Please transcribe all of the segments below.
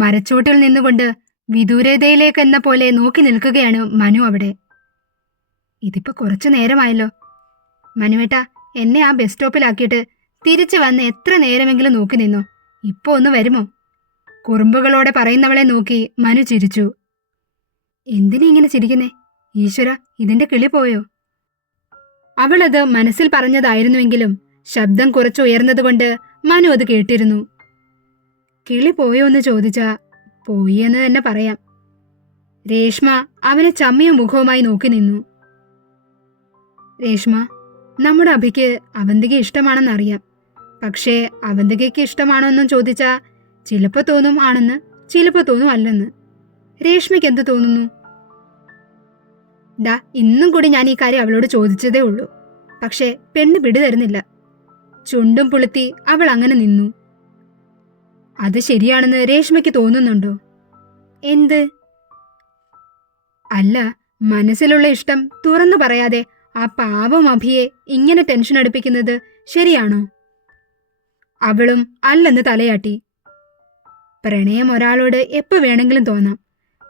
മരച്ചോട്ടിൽ നിന്നുകൊണ്ട് വിദൂരതയിലേക്ക് എന്ന പോലെ നോക്കി നിൽക്കുകയാണ് മനു അവിടെ. ഇതിപ്പോ കുറച്ചു നേരമായല്ലോ. മനുവേട്ടാ, എന്നെ ആ ബസ് സ്റ്റോപ്പിലാക്കിയിട്ട് തിരിച്ചു വന്ന് എത്ര നേരമെങ്കിലും നോക്കി നിന്നോ? ഇപ്പൊ ഒന്ന് വരുമോ? കുറുമ്പുകളോടെ പറയുന്നവളെ നോക്കി മനു ചിരിച്ചു. എന്തിനാ ഇങ്ങനെ ചിരിക്കുന്നേ? ഈശ്വര, ഇതിന്റെ കിളി പോയോ? അവളത് മനസ്സിൽ പറഞ്ഞതായിരുന്നുവെങ്കിലും ശബ്ദം കുറച്ച് ഉയർന്നതുകൊണ്ട് മനു അത് കേട്ടിരുന്നു. കിളി പോയോ എന്ന് ചോദിച്ചാ പോയി എന്ന് തന്നെ പറയാം. രേഷ്മ അവനെ ചമ്മിയ മുഖവുമായി നോക്കി നിന്നു. രേഷ്മ, നമ്മുടെ അഭിക്ക് അവന്തിക ഇഷ്ടമാണെന്നറിയാം. പക്ഷേ അവന്തികയ്ക്ക് ഇഷ്ടമാണോ എന്നും ചോദിച്ചാ ചിലപ്പോ തോന്നും ആണെന്ന്, ചിലപ്പോ തോന്നും അല്ലെന്ന്. രേഷ്മയ്ക്ക് എന്ത് തോന്നുന്നു? ദാ ഇന്നും കൂടി ഞാൻ ഈ കാര്യം അവളോട് ചോദിച്ചതേ ഉള്ളൂ. പക്ഷേ പെണ്ണ് പിടിതരുന്നില്ല. ചുണ്ടും പുളുത്തി അവൾ അങ്ങനെ നിന്നു. അത് ശരിയാണെന്ന് രേഷ്മയ്ക്ക് തോന്നുന്നുണ്ടോ? എന്ത്? അല്ല, മനസ്സിലുള്ള ഇഷ്ടം തുറന്നു പറയാതെ ആ പാവം അഭിയെ ഇങ്ങനെ ടെൻഷൻ അടുപ്പിക്കുന്നത് ശരിയാണോ? അവളും അല്ലെന്ന് തലയാട്ടി. പ്രണയം ഒരാളോട് എപ്പോ വേണമെങ്കിലും തോന്നാം.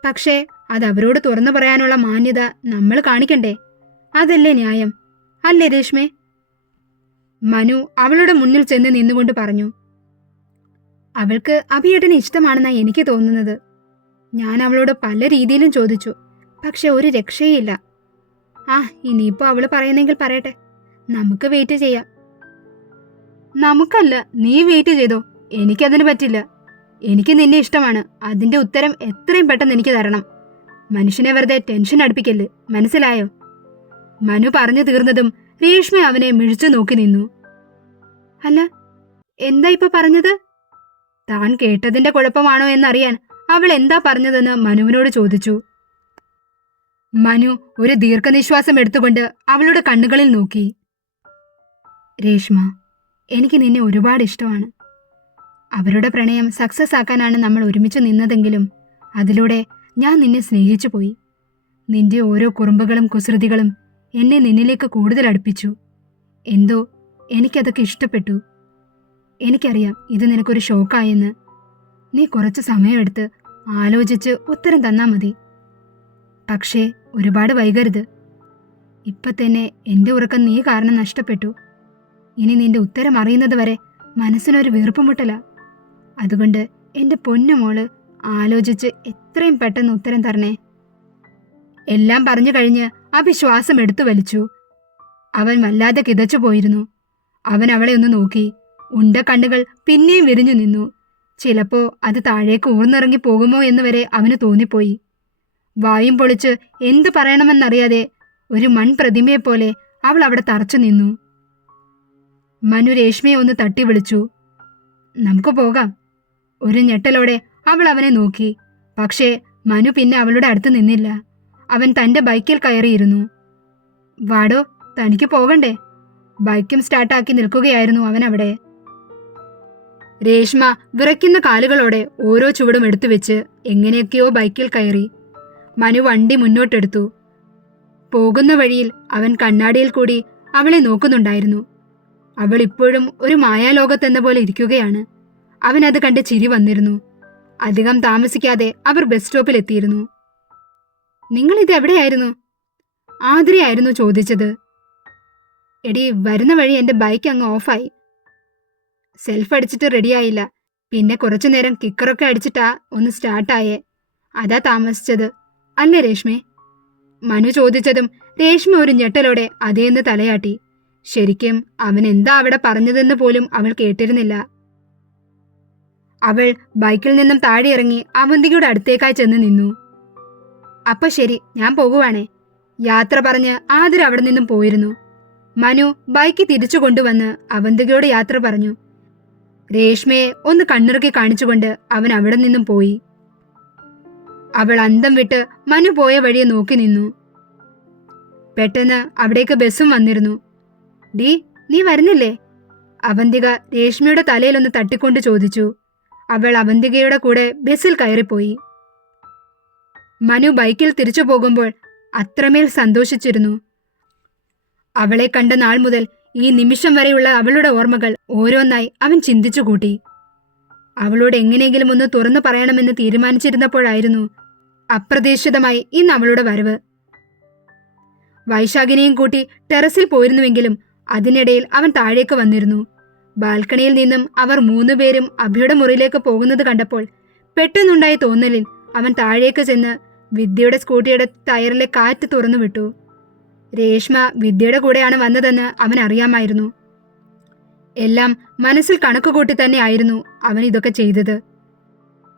പക്ഷേ അത് അവരോട് തുറന്നു പറയാനുള്ള മാന്യത നമ്മൾ കാണിക്കണ്ടേ? അതല്ലേ ന്യായം, അല്ലേ രേഷ്മേ? മനു അവളുടെ മുന്നിൽ ചെന്ന് നിന്നുകൊണ്ട് പറഞ്ഞു. അവൾക്ക് അഭിയേട്ടനെ ഇഷ്ടമാണെന്നാണ് എനിക്ക് തോന്നുന്നത്. ഞാൻ അവളോട് പല രീതിയിലും ചോദിച്ചു, പക്ഷെ ഒരു രക്ഷയില്ല. ആ, ഇനിയിപ്പോ അവള് പറയുന്നെങ്കിൽ പറയട്ടെ, നമുക്ക് വെയിറ്റ് ചെയ്യാം. നമുക്കല്ല, നീ വെയിറ്റ് ചെയ്തോ. എനിക്കതിന് പറ്റില്ല. എനിക്ക് നിന്നെ ഇഷ്ടമാണ്. അതിന്റെ ഉത്തരം എത്രയും പെട്ടെന്ന് എനിക്ക് തരണം. മനുഷ്യനെ വെറുതെ ടെൻഷൻ അടുപ്പിക്കല്ല്, മനസ്സിലായോ? മനു പറഞ്ഞു തീർന്നതും രേഷ്മ അവനെ മിഴിച്ചു നോക്കി നിന്നു. അല്ല, എന്താ ഇപ്പൊ പറഞ്ഞത്? താൻ കേട്ടതിന്റെ കുഴപ്പമാണോ എന്നറിയാൻ അവൾ എന്താ പറഞ്ഞതെന്ന് മനുവിനോട് ചോദിച്ചു. മനു ഒരു ദീർഘനിശ്വാസം എടുത്തുകൊണ്ട് അവളുടെ കണ്ണുകളിൽ നോക്കി. രേഷ്മ, എനിക്ക് നിന്നെ ഒരുപാട് ഇഷ്ടമാണ്. അവരുടെ പ്രണയം സക്സസ് ആക്കാനാണ് നമ്മൾ ഒരുമിച്ച് നിന്നതെങ്കിലും അതിലൂടെ ഞാൻ നിന്നെ സ്നേഹിച്ചു പോയി. നിന്റെ ഓരോ കുറുമ്പുകളും കുസൃതികളും എന്നെ നിന്നിലേക്ക് കൂടുതൽ അടുപ്പിച്ചു. എന്തോ എനിക്കതൊക്കെ ഇഷ്ടപ്പെട്ടു. എനിക്കറിയാം ഇത് നിനക്കൊരു ഷോക്കായെന്ന്. നീ കുറച്ച് സമയമെടുത്ത് ആലോചിച്ച് ഉത്തരം തന്നാ മതി. പക്ഷേ ഒരുപാട് വൈകരുത്. ഇപ്പം തന്നെ എൻ്റെ ഉറക്കം നീ കാരണം നഷ്ടപ്പെട്ടു. ഇനി നിന്റെ ഉത്തരം അറിയുന്നത് വരെ മനസ്സിനൊരു വീർപ്പുമുട്ടല. അതുകൊണ്ട് എൻ്റെ പൊന്നുമോള് ആലോചിച്ച് എത്രയും പെട്ടെന്ന് ഉത്തരം തരണേ. എല്ലാം പറഞ്ഞു കഴിഞ്ഞ് അഭിശ്വാസം എടുത്തു വലിച്ചു. അവൻ വല്ലാതെ കിതച്ചു പോയിരുന്നു. അവൻ അവളെ ഒന്ന് നോക്കി. ഉണ്ട കണ്ണുകൾ പിന്നെയും വിരിഞ്ഞു നിന്നു. ചിലപ്പോ അത് താഴേക്ക് ഊർന്നിറങ്ങി പോകുമോ എന്ന് വരെ അവന് തോന്നിപ്പോയി. വായും പൊളിച്ച് എന്തു പറയണമെന്നറിയാതെ ഒരു മൺപ്രതിമയെപ്പോലെ അവൾ അവിടെ തറച്ചു നിന്നു. മനു രേഷ്മയെ ഒന്ന് തട്ടി വിളിച്ചു. നമുക്ക് പോകാം. ഒരു ഞെട്ടലോടെ അവൾ അവനെ നോക്കി. പക്ഷേ മനു പിന്നെ അവളുടെ അടുത്ത് നിന്നില്ല. അവൻ തന്റെ ബൈക്കിൽ കയറിയിരുന്നു. വാടോ, തനിക്ക് പോകണ്ടേ? ബൈക്കും സ്റ്റാർട്ടാക്കി നിൽക്കുകയായിരുന്നു അവൻ അവിടെ. രേഷ്മ വിറയ്ക്കുന്ന കാലുകളോടെ ഓരോ ചുവടും എടുത്തു വെച്ച് എങ്ങനെയൊക്കെയോ ബൈക്കിൽ കയറി. മനു വണ്ടി മുന്നോട്ടെടുത്തു. പോകുന്ന വഴിയിൽ അവൻ കണ്ണാടിയിൽ കൂടി അവളെ നോക്കുന്നുണ്ടായിരുന്നു. അവൾ ഇപ്പോഴും ഒരു മായാലോകത്തെന്ന പോലെ ഇരിക്കുകയാണ്. അവനത് കണ്ട് ചിരി വന്നിരുന്നു. അധികം താമസിക്കാതെ അവർ ബസ് സ്റ്റോപ്പിൽ എത്തിയിരുന്നു. നിങ്ങളിത് എവിടെയായിരുന്നു? ആതിരയായിരുന്നു ചോദിച്ചത്. എടി, വരുന്ന വഴി എൻ്റെ ബൈക്ക് അങ്ങ് ഓഫായി. സെൽഫ് അടിച്ചിട്ട് റെഡിയായില്ല. പിന്നെ കുറച്ചു നേരം കിക്കറൊക്കെ അടിച്ചിട്ടാ ഒന്ന് സ്റ്റാർട്ടായേ. അതാ താമസിച്ചത്, അല്ലേ രേഷ്മേ? മനു ചോദിച്ചതും രേഷ്മ ഒരു ഞെട്ടലോടെ അതേന്ന് തലയാട്ടി. ശരിക്കും അവൻ എന്താ അവിടെ പറഞ്ഞതെന്ന് പോലും അവൾ കേട്ടിരുന്നില്ല. അവൾ ബൈക്കിൽ നിന്നും താഴെ ഇറങ്ങി അവന്തികയുടെ അടുത്തേക്കായി ചെന്ന് നിന്നു. അപ്പൊ ശരി, ഞാൻ പോകുവാണേ. യാത്ര പറഞ്ഞ് ആതിര അവിടെ നിന്നും പോയിരുന്നു. മനു ബൈക്ക് തിരിച്ചു കൊണ്ടുവന്ന് അവന്തികയോട് യാത്ര പറഞ്ഞു. രേഷ്മയെ ഒന്ന് കണ്ണിറുക്കി കാണിച്ചുകൊണ്ട് അവൻ അവിടെ നിന്നും പോയി. അവൾ അന്തം വിട്ട് മനു പോയ വഴിയെ നോക്കി നിന്നു. പെട്ടെന്ന് അവിടേക്ക് ബസ്സും വന്നിരുന്നു. ഡീ, നീ വരുന്നില്ലേ? അവന്തിക രേഷ്മയുടെ തലയിലൊന്ന് തട്ടിക്കൊണ്ട് ചോദിച്ചു. അവൾ അവന്തികയുടെ കൂടെ ബസ്സിൽ കയറിപ്പോയി. മനു ബൈക്കിൽ തിരിച്ചു പോകുമ്പോൾ അത്രമേൽ സന്തോഷിച്ചിരുന്നു. അവളെ കണ്ട നാൾ മുതൽ ഈ നിമിഷം വരെയുള്ള അവളുടെ ഓർമ്മകൾ ഓരോന്നായി അവൻ ചിന്തിച്ചു കൂട്ടി. അവളോട് എങ്ങനെയെങ്കിലും ഒന്ന് തുറന്നു പറയണമെന്ന് തീരുമാനിച്ചിരുന്നപ്പോഴായിരുന്നു അപ്രതീക്ഷിതമായി ഇന്ന് അവളുടെ വരവ്. വൈശാഖിനെയും കൂട്ടി ടെറസിൽ പോയിരുന്നുവെങ്കിലും അതിനിടയിൽ അവൻ താഴേക്ക് വന്നിരുന്നു. ബാൽക്കണിയിൽ നിന്നും അവർ 3 പേരും അഭിയുടെ മുറിയിലേക്ക് പോകുന്നത് കണ്ടപ്പോൾ പെട്ടെന്നുണ്ടായ തോന്നലിൽ അവൻ താഴേക്ക് ചെന്ന് വിദ്യയുടെ സ്കൂട്ടിയുടെ ടയറിലെ കാറ്റ് തുറന്നു വിട്ടു. രേഷ്മ വിദ്യയുടെ കൂടെയാണ് വന്നതെന്ന് അവൻ അറിയാമായിരുന്നു. എല്ലാം മനസ്സിൽ കണക്കുകൂട്ടി തന്നെ ആയിരുന്നു അവൻ ഇതൊക്കെ ചെയ്തത്.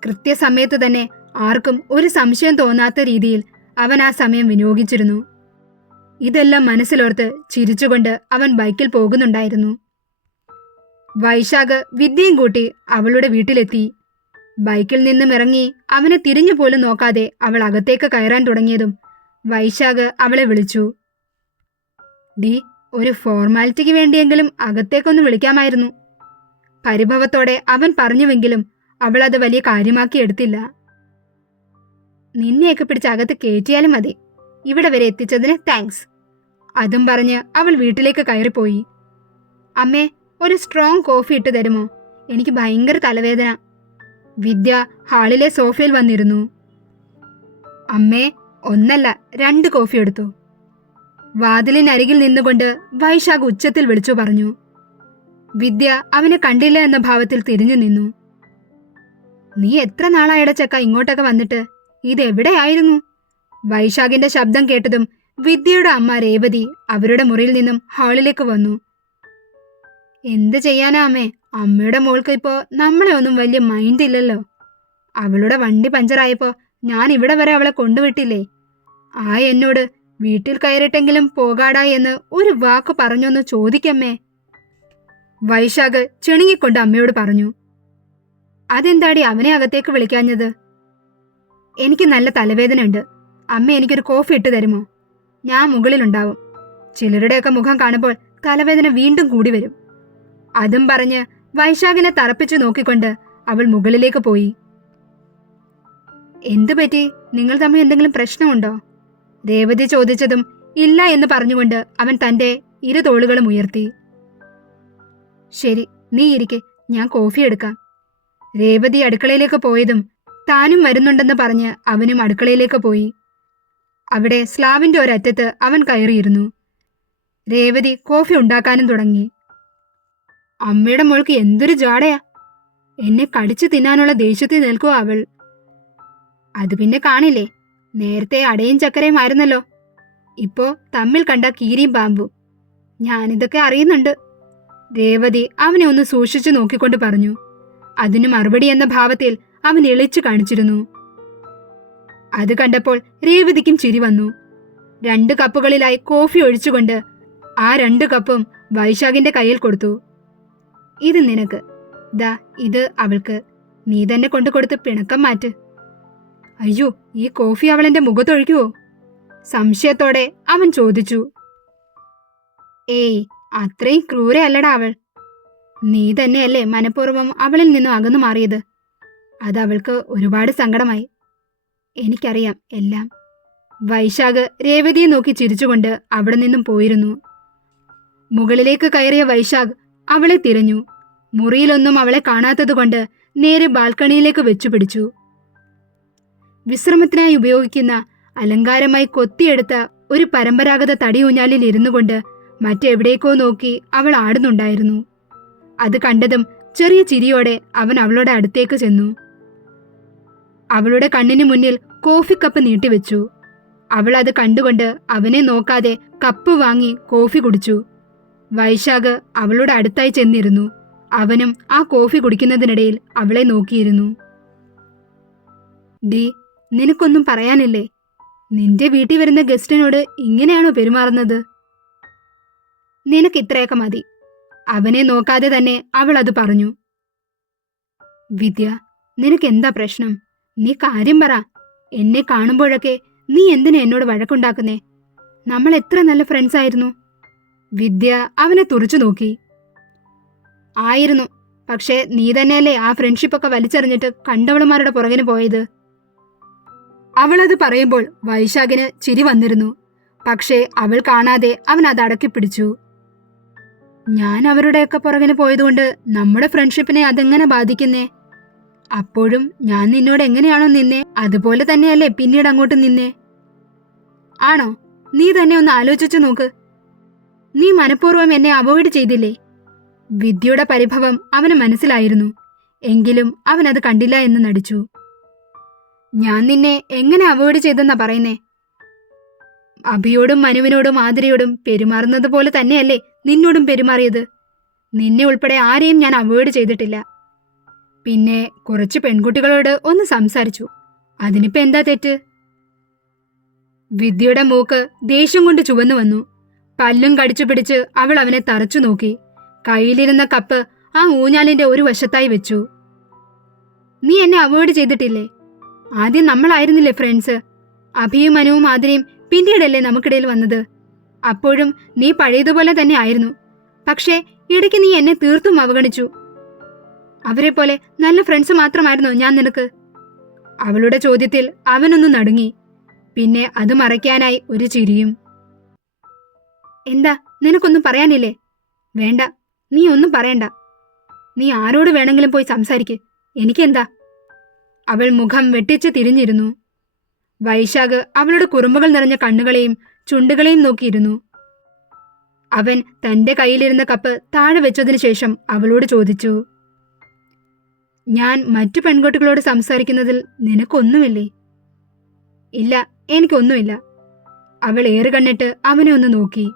കൃത്യസമയത്ത് തന്നെ ആർക്കും ഒരു സംശയം തോന്നാത്ത രീതിയിൽ അവൻ ആ സമയം വിനിയോഗിച്ചിരുന്നു. ഇതെല്ലാം മനസ്സിലോർത്ത് ചിരിച്ചുകൊണ്ട് അവൻ ബൈക്കിൽ പോകുന്നുണ്ടായിരുന്നു. വൈശാഖ് വിദ്യയും കൂട്ടി അവളുടെ വീട്ടിലെത്തി. ബൈക്കിൽ നിന്നും ഇറങ്ങി അവനെ തിരിഞ്ഞു പോലും നോക്കാതെ അവൾ അകത്തേക്ക് കയറാൻ തുടങ്ങിയതും വൈശാഖ് അവളെ വിളിച്ചു. ഡി, ഒരു ഫോർമാലിറ്റിക്ക് വേണ്ടിയെങ്കിലും അകത്തേക്കൊന്ന് വിളിക്കാമായിരുന്നു. പരിഭവത്തോടെ അവൻ പറഞ്ഞുവെങ്കിലും അവൾ അത് വലിയ കാര്യമാക്കി എടുത്തില്ല. നിന്നെയൊക്കെ പിടിച്ച് അകത്ത് കയറ്റിയാലും മതി, ഇവിടെ വരെ എത്തിച്ചതിന് താങ്ക്സ്. അതും പറഞ്ഞ് അവൾ വീട്ടിലേക്ക് കയറിപ്പോയി. അമ്മേ, ഒരു സ്ട്രോങ് കോഫി ഇട്ട് തരുമോ? എനിക്ക് ഭയങ്കര തലവേദന. വിദ്യ ഹാളിലെ സോഫയിൽ വന്നിരുന്നു. അമ്മേ, ഒന്നല്ല 2 കോഫി എടുത്തു. വാതിലിനരികിൽ നിന്നുകൊണ്ട് വൈശാഖ് ഉച്ചത്തിൽ വിളിച്ചു പറഞ്ഞു. വിദ്യ അവനെ കണ്ടില്ല എന്ന ഭാവത്തിൽ തിരിഞ്ഞു നിന്നു. നീ എത്ര നാളായട ചക്ക ഇങ്ങോട്ടൊക്കെ വന്നിട്ട്? ഇതെവിടെയായിരുന്നു? വൈശാഖിന്റെ ശബ്ദം കേട്ടതും വിദ്യയുടെ അമ്മ രേവതി അവരുടെ മുറിയിൽ നിന്നും ഹാളിലേക്ക് വന്നു. എന്ത് ചെയ്യാനാ അമ്മേ, അമ്മയുടെ മോൾക്ക് ഇപ്പോ നമ്മളെ ഒന്നും വലിയ മൈൻഡ് ഇല്ലല്ലോ. അവളുടെ വണ്ടി പഞ്ചറായപ്പോ ഞാൻ ഇവിടെ വരെ അവളെ കൊണ്ടുവിട്ടില്ലേ. എന്നോട് വീട്ടിൽ കയറിട്ടെങ്കിലും പോകാടാ എന്ന് ഒരു വാക്ക് പറഞ്ഞൊന്ന് ചോദിക്കമ്മേ. വൈശാഖ് ചെണുങ്ങിക്കൊണ്ട് അമ്മയോട് പറഞ്ഞു. അതെന്താടി അവനെ അകത്തേക്ക് വിളിക്കാഞ്ഞത്? എനിക്ക് നല്ല തലവേദന ഉണ്ട്. അമ്മ എനിക്കൊരു കോഫി ഇട്ട് തരുമോ? ഞാൻ മുകളിലുണ്ടാവും. ചിലരുടെയൊക്കെ മുഖം കാണുമ്പോൾ തലവേദന വീണ്ടും കൂടി വരും. അതും പറഞ്ഞ് വൈശാഖിനെ തറപ്പിച്ചു നോക്കിക്കൊണ്ട് അവൾ മുകളിലേക്ക് പോയി. എന്തു പറ്റി? നിങ്ങൾ തമ്മിൽ എന്തെങ്കിലും പ്രശ്നമുണ്ടോ? രേവതി ചോദിച്ചതും ഇല്ല എന്ന് പറഞ്ഞുകൊണ്ട് അവൻ തന്റെ 2 തോളുകളും ഉയർത്തി. ശരി, നീ ഇരിക്കെ, ഞാൻ കോഫി എടുക്കാം. രേവതി അടുക്കളയിലേക്ക് പോയതും താനും വരുന്നുണ്ടെന്ന് പറഞ്ഞ് അവനും അടുക്കളയിലേക്ക് പോയി. അവിടെ സ്ലാവിന്റെ ഒരറ്റത്ത് അവൻ കയറിയിരുന്നു. രേവതി കോഫി ഉണ്ടാക്കാനും തുടങ്ങി. അമ്മയുടെ മോൾക്ക് എന്തൊരു ജാടയാ! എന്നെ കടിച്ചു തിന്നാനുള്ള ദേഷ്യത്തിൽ നിൽക്കുക അവൾ. അത് പിന്നെ കാണില്ലേ, നേരത്തെ അടയും ചക്കരയും ആയിരുന്നല്ലോ, ഇപ്പോ തമ്മിൽ കണ്ട കീരിയും പാമ്പും. ഞാനിതൊക്കെ അറിയുന്നുണ്ട്. രേവതി അവനെ ഒന്ന് സൂക്ഷിച്ചു നോക്കിക്കൊണ്ട് പറഞ്ഞു. അതിനു മറുപടി എന്ന ഭാവത്തിൽ അവൻ ഇളിച്ചു കാണിച്ചിരുന്നു. അത് കണ്ടപ്പോൾ രേവതിക്കും ചിരി വന്നു. 2 കപ്പുകളിലായി കോഫി ഒഴിച്ചുകൊണ്ട് ആ 2 കപ്പും വൈശാഖിന്റെ കയ്യിൽ കൊടുത്തു. ഇത് നിനക്ക്, ദാ ഇത് അവൾക്ക്. നീ തന്നെ കൊണ്ടു കൊടുത്ത് പിണക്കം മാറ്റ്. അയ്യോ, ഈ കോഫി അവൾ എന്റെ മുഖത്തൊഴിക്കുവോ? സംശയത്തോടെ അവൻ ചോദിച്ചു. ഏയ്, അത്രയും ക്രൂരയല്ലടാ അവൾ. നീ തന്നെയല്ലേ മനഃപൂർവ്വം അവളിൽ നിന്നും അകന്നു മാറിയത്. അതവൾക്ക് ഒരുപാട് സങ്കടമായി. എനിക്കറിയാം എല്ലാം. വൈശാഖ് രേവതിയെ നോക്കി ചിരിച്ചുകൊണ്ട് അവിടെ നിന്നും പോയിരുന്നു. മുകളിലേക്ക് കയറിയ വൈശാഖ് അവളെ തിരഞ്ഞു. മുറിയിലൊന്നും അവളെ കാണാത്തതുകൊണ്ട് നേരെ ബാൽക്കണിയിലേക്ക് വെച്ചുപിടിച്ചു. വിശ്രമത്തിനായി ഉപയോഗിക്കുന്ന അലങ്കാരമായി കൊത്തിയെടുത്ത ഒരു പരമ്പരാഗത തടിയൂഞ്ഞാലിൽ ഇരുന്നു കൊണ്ട് മറ്റെവിടേക്കോ നോക്കി അവൾ ആടുന്നുണ്ടായിരുന്നു. അത് കണ്ടതും ചെറിയ ചിരിയോടെ അവൻ അവളുടെ അടുത്തേക്ക് ചെന്നു. അവളുടെ കണ്ണിന് മുന്നിൽ കോഫി കപ്പ് നീട്ടിവെച്ചു. അവൾ അത് കണ്ടുകൊണ്ട് അവനെ നോക്കാതെ കപ്പ് വാങ്ങി കോഫി കുടിച്ചു. വൈശാഖ് അവളുടെ അടുത്തായി ചെന്നിരുന്നു. അവനും ആ കോഫി കുടിക്കുന്നതിനിടയിൽ അവളെ നോക്കിയിരുന്നു. ഡി, നിനക്കൊന്നും പറയാനില്ലേ? നിന്റെ വീട്ടിൽ വരുന്ന ഗസ്റ്റിനോട് ഇങ്ങനെയാണോ പെരുമാറുന്നത്? നിനക്ക് ഇത്രയൊക്കെ മതി. അവനെ നോക്കാതെ തന്നെ അവൾ അത് പറഞ്ഞു. വിദ്യ, നിനക്ക് എന്താ പ്രശ്നം? നീ കാര്യം പറ. എന്നെ കാണുമ്പോഴൊക്കെ നീ എന്തിനാ എന്നോട് വഴക്കുണ്ടാക്കുന്നേ? നമ്മൾ എത്ര നല്ല ഫ്രണ്ട്സ് ആയിരുന്നു. വിദ്യ അവനെ തുറച്ചു നോക്കി. ആയിരുന്നു, പക്ഷേ നീ തന്നെയല്ലേ ആ ഫ്രണ്ട്ഷിപ്പൊക്കെ വലിച്ചെറിഞ്ഞിട്ട് കണ്ടവളുമാരുടെ പുറകിന് പോയത്. അവളത് പറയുമ്പോൾ വൈശാഖിന് ചിരി വന്നിരുന്നു. പക്ഷേ അവൾ കാണാതെ അവൻ അത് അടക്കി പിടിച്ചു. ഞാൻ അവരുടെയൊക്കെ പുറകിന് പോയതുകൊണ്ട് നമ്മുടെ ഫ്രണ്ട്ഷിപ്പിനെ അതെങ്ങനെ ബാധിക്കുന്നേ? അപ്പോഴും ഞാൻ നിന്നോട് എങ്ങനെയാണോ നിന്നെ അതുപോലെ തന്നെയല്ലേ പിന്നീട് അങ്ങോട്ട് നിന്നെ. ആണോ? നീ തന്നെ ഒന്ന് ആലോചിച്ചു നോക്ക്. നീ മനഃപൂർവ്വം എന്നെ അവോയ്ഡ് ചെയ്തില്ലേ? വിദ്യയുടെ പരിഭവം അവന് മനസ്സിലായിരുന്നു. എങ്കിലും അവൻ അത് കണ്ടില്ല എന്ന് നടിച്ചു. ഞാൻ നിന്നെ എങ്ങനെ അവോയ്ഡ് ചെയ്തെന്നാ പറയുന്നേ? അഭിയോടും മനുവിനോടും ആതിരയോടും പെരുമാറുന്നത് പോലെ തന്നെയല്ലേ നിന്നോടും പെരുമാറിയത്. നിന്നെ ഉൾപ്പെടെ ആരെയും ഞാൻ അവോയ്ഡ് ചെയ്തിട്ടില്ല. പിന്നെ കുറച്ച് പെൺകുട്ടികളോട് ഒന്ന് സംസാരിച്ചു. അതിനിപ്പോ എന്താ തെറ്റ്? വിദ്യയുടെ മൂക്ക് ദേഷ്യം കൊണ്ട് ചുവന്നു വന്നു. പല്ലും കടിച്ചു പിടിച്ച് അവൾ അവനെ തറച്ചു നോക്കി. കയ്യിലിരുന്ന കപ്പ് ആ ഊഞ്ഞാലിന്റെ ഒരു വശത്തായി വെച്ചു. നീ എന്നെ അവോയ്ഡ് ചെയ്തിട്ടില്ലേ? ആദ്യം നമ്മളായിരുന്നില്ലേ ഫ്രണ്ട്സ്? അഭിയും മനുവും ആതിരയും പിന്നീടല്ലേ നമുക്കിടയിൽ വന്നത്. അപ്പോഴും നീ പഴയതുപോലെ തന്നെ ആയിരുന്നു. പക്ഷേ ഇടയ്ക്ക് നീ എന്നെ തീർത്തും അവഗണിച്ചു. അവരെ പോലെ നല്ല ഫ്രണ്ട്സ് മാത്രമായിരുന്നോ ഞാൻ നിനക്ക്? അവളുടെ ചോദ്യത്തിൽ അവനൊന്ന് നടുങ്ങി. പിന്നെ അത് മറയ്ക്കാനായി ഒരു ചിരിയും. എന്താ, നിനക്കൊന്നും പറയാനില്ലേ? വേണ്ട, നീ ഒന്നും പറയണ്ട. നീ ആരോട് വേണമെങ്കിലും പോയി സംസാരിക്ക്, എനിക്കെന്താ? അവൾ മുഖം വെട്ടിച്ച് തിരിഞ്ഞിരുന്നു. വൈശാഖ് അവളുടെ കുറുമ്പുകൾ നിറഞ്ഞ കണ്ണുകളെയും ചുണ്ടുകളെയും നോക്കിയിരുന്നു. അവൻ തന്റെ കയ്യിലിരുന്ന കപ്പ് താഴെ വെച്ചതിനു ശേഷം അവളോട് ചോദിച്ചു, ഞാൻ മറ്റു പെൺകുട്ടികളോട് സംസാരിക്കുന്നതിൽ നിനക്കൊന്നുമില്ലേ? ഇല്ല, എനിക്കൊന്നുമില്ല. അവൾ ഏറുകണ്ണിട്ട് അവനെ ഒന്ന് നോക്കി.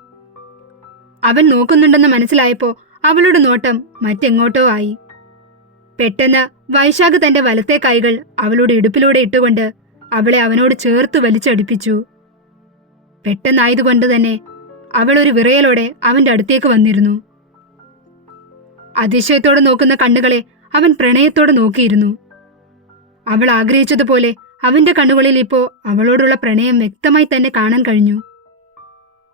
അവൻ നോക്കുന്നുണ്ടെന്ന് മനസ്സിലായപ്പോ അവളുടെ നോട്ടം മറ്റെങ്ങോട്ടോ ആയി. പെട്ടെന്ന് വൈശാഖ് തന്റെ വലത്തെ കൈകൾ അവളുടെ ഇടുപ്പിലൂടെ ഇട്ടുകൊണ്ട് അവളെ അവനോട് ചേർത്ത് വലിച്ചടിപ്പിച്ചു. പെട്ടെന്നായതുകൊണ്ട് തന്നെ അവൾ ഒരു വിറയലോടെ അവന്റെ അടുത്തേക്ക് വന്നിരുന്നു. അതിശയത്തോടെ നോക്കുന്ന കണ്ണുകളെ അവൻ പ്രണയത്തോടെ നോക്കിയിരുന്നു. അവൾ ആഗ്രഹിച്ചതുപോലെ അവന്റെ കണ്ണുകളിൽ ഇപ്പോ അവളോടുള്ള പ്രണയം വ്യക്തമായി തന്നെ കാണാൻ കഴിഞ്ഞു.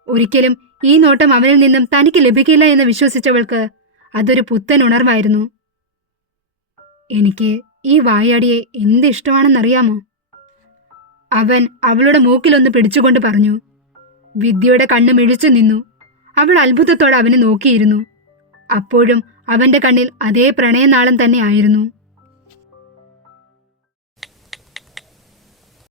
ഒരിക്കലും ഈ നോട്ടം അവനിൽ നിന്നും തനിക്ക് ലഭിക്കില്ല എന്ന് വിശ്വസിച്ചവൾക്ക് അതൊരു പുത്തൻ ഉണർവായിരുന്നു. എനിക്ക് ഈ വായാടിയെ എന്ത് ഇഷ്ടമാണെന്നറിയാമോ? അവൻ അവളുടെ മൂക്കിലൊന്ന് പിടിച്ചുകൊണ്ട് പറഞ്ഞു. വിദ്യയുടെ കണ്ണ് മിഴിച്ചു നിന്നു. അവൾ അത്ഭുതത്തോടെ അവനെ നോക്കിയിരുന്നു. അപ്പോഴും അവന്റെ കണ്ണിൽ അതേ പ്രണയനാളം തന്നെ ആയിരുന്നു.